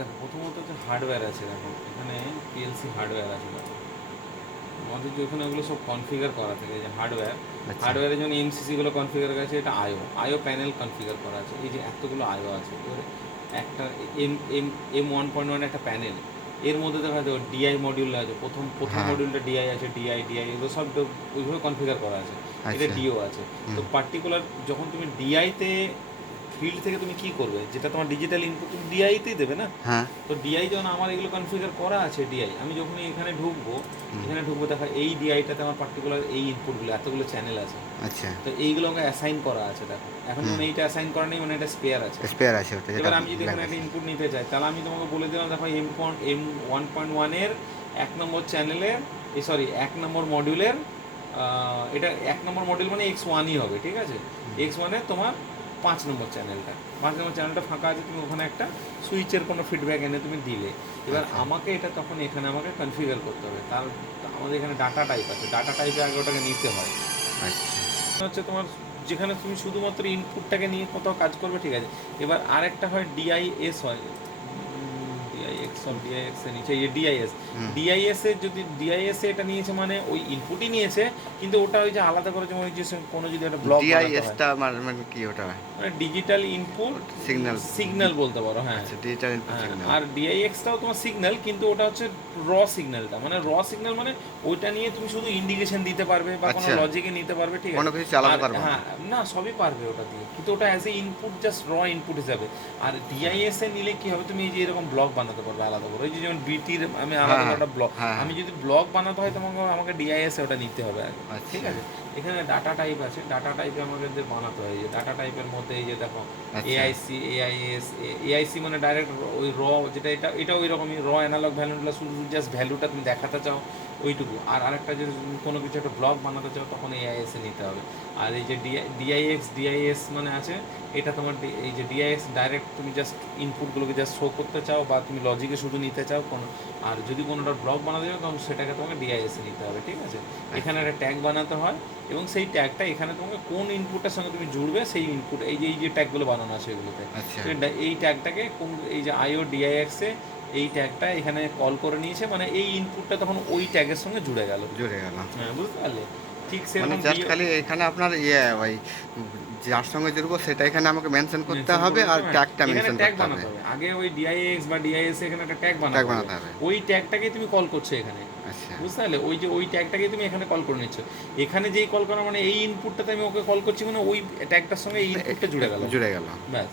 দেখো প্রথমত যে হার্ডওয়্যার আছে, দেখো এখানে পিএলসি হার্ডওয়্যার আছে। দেখো আমাদের যে ওখানে ওগুলো সব কনফিগার করা থাকে, যে হার্ডওয়্যার, আচ্ছা হার্ডওয়্যারের জন্য এমসিসিগুলো কনফিগার করা আছে, এটা আইও আইও প্যানেল কনফিগার করা আছে। এই যে এতগুলো আইও আছে, এবারে একটা এম এম এম 1.1 একটা প্যানেল, এর মধ্যে দেখা যাবে ডিআই মডিউল আছে। প্রথম প্রথম হ্যাঁ মডিউলটা ডিআই আছে, ডিআই এগুলো সব ওইভাবে কনফিগার করা আছে। এটা আচ্ছা ডিও আছে। তো হুম পার্টিকুলার যখন তুমি ডিআইতে ফিল্ড থেকে তুমি কি করবে, যেটা তোমার ডিজিটাল ইনপুট তুমি ডিআইতেই দেবে না। হ্যাঁ তো ডিআই যখন আমার এগুলো কনফিগার করা আছে, ডিআই আমি যখনই এখানে ঢুকবো, হুম এখানে ঢুকবো দেখা এই ডিআইটাতে আমার পার্টিকুলার এই ইনপুটগুলো এতগুলো চ্যানেল আছে। আচ্ছা তো এইগুলো আমাকে অ্যাসাইন করা আছে। দেখো এখন হুম মানে এইটা অ্যাসাইন করা নেই, মানে এটা স্পেয়ার আছে। স্পেয়ার আছে ওটা যেটা এবার আমি যদি ব্ল্যাঙ্ক এখানে একটা আছে ইনপুট নিতে চাই, তাহলে আমি তোমাকে বলে দিলাম দেখো এম 1.1 এর 1 নম্বর চ্যানেলের, সরি 1 নম্বর মডিউলের, এটা 1 নম্বর মডিউল মানে X1ই হবে, ঠিক আছে। হুম X1-এর তোমার 5 নম্বর চ্যানেলটা, 5 নম্বর চ্যানেলটা ফাঁকা আছে, তুমি ওখানে একটা সুইচের কোনো ফিডব্যাক এনে তুমি দিলে। এবার আচ্ছা আমাকে এটা তখন এখানে আমাকে কনফিগার করতে হবে। তার আমাদের এখানে ডাটা টাইপ আছে, ডাটা টাইপে আগে ওটাকে নিতে হয়। আচ্ছা হচ্ছে তোমার যেখানে তুমি শুধুমাত্র ইনপুটটাকে নিয়ে কোথাও কাজ করবে, ঠিক আছে। এবার আরেকটা হয় ডিআইএস হয়, ডিআইএক্স আর ডিআইএক্স এর নিচে এই ডিআইএস, হুম ডিআইএস এর যদি ডিআইএস এটা নিয়েছে মানে ওই ইনপুটই নিয়েছে, কিন্তু ওটা ওই যে আলাদা করে যেমন ওই যে কোনো যদি একটা ব্লক বানাতে হয়, ডিআইএসটা মানে কি ওটা মানে ডিজিটাল ইনপুট সিগন্যাল সিগন্যাল বলতে পারো, হ্যাঁ। আচ্ছা ডিজিটাল ইনপুট হ্যাঁ, সিগন্যাল আর ডিআইএক্সটাও তোমার সিগন্যাল, কিন্তু ওটা হচ্ছে র সিগন্যালটা, মানে র সিগন্যাল মানে ওইটা নিয়ে তুমি শুধু ইন্ডিকেশন দিতে পারবে বা কোনো আচ্ছা লজিকে নিতে পারবে, ঠিক কোনো আছে। কিছু চালাতে আর পারবো না হ্যাঁ, না সবই পারবে ওটা দিয়ে, কিন্তু ওটা অ্যাজ এ ইনপুট, জাস্ট র ইনপুট হিসাবে। আর ডিআইএস এ নিলে কি হবে, তুমি এই যে এরকম ব্লক বানাতে পারবে আলাদা করে, ওই যে যেমন বিটির আমি আলাদা হ্যাঁ করে হ্যাঁ একটা ব্লক, হ্যাঁ আমি যদি ব্লক বানাতে হয় তোমাকে আমাকে ডিআইএস এ ওটা নিতে হবে আগে, ঠিক আচ্ছা আছে। এখানে ডাটা টাইপ আছে, ডাটা টাইপে আমাকে যে বানাতে হয়, এই যে ডাটা টাইপের মধ্যে এই যে দেখো আচ্ছা এআইসি, এআইএস, এআইসি মানে ডাইরেক্ট ওই র, যেটা এটা ওই রকমই র অ্যানালগ ভ্যালুটা, শুধু জাস্ট ভ্যালুটা তুমি দেখাতে চাও ওইটুকু। আর আরেকটা যে তুমি কোনো কিছু একটা ব্লক বানাতে চাও, তখন এআইএস এ নিতে হবে। আর এই যে ডিআইএক্স ডিআইএস মানে আছে, এটা তোমার এই যে ডিআইএক্স ডাইরেক্ট তুমি জাস্ট ইনপুটগুলোকে জাস্ট শো করতে চাও, বা তুমি লজিকে শুধু নিতে চাও কোনো। আর যদি কোনোটা ব্লক বানাতে চাও, তখন সেটাকে তোমাকে ডিআইএস এ নিতে হবে, ঠিক আছে। এখানে একটা ট্যাগ বানাতে হয়, এবং সেই ট্যাগটা এখানে তোমাকে কোন ইনপুটের সঙ্গে তুমি জুড়বে সেই ইনপুট, এই যে ট্যাগগুলো বানানো আছে এগুলোতে, আচ্ছা তো এই ট্যাগটাকে কোন, এই যে আইও ডিআইএক্সে এই ট্যাগটা এখানে কল করে নিয়েছে, মানে এই ইনপুটটা তখন ওই ট্যাগের সঙ্গে জুড়ে গেল। জুড়ে গেল হ্যাঁ, বুঝতে পারলে। ঠিক মানে সেরকম জাস্ট খালি এখানে আপনার ইয়ে ওই যার সঙ্গে জুড়বো সেটা এখানে আমাকে মেনশন করতে মেনশন করে হবে আর দিতে হবে। ট্যাগটা এখানে মেনশন ট্যাগ করতে হবে বানাতে হবে আগে, ওই ডিআইএক্স বা ডিআইএস এখানে একটা ট্যাগ ট্যাগ বানাতে হবে। বানাতে হবে ওই ট্যাগটাকে তুমি কল করছো এখানে, আচ্ছা বুঝতে পারলে। ওই যে ওই ট্যাগটাকে তুমি এখানে কল করে নিচ্ছ, এখানে যেই কল করা মানে এই ইনপুটটাতে আমি ওকে কল করছি, মানে ওই ট্যাগটার সঙ্গে এই ইনপুটটা জুড়ে গেল, জুড়ে গেল ব্যাস।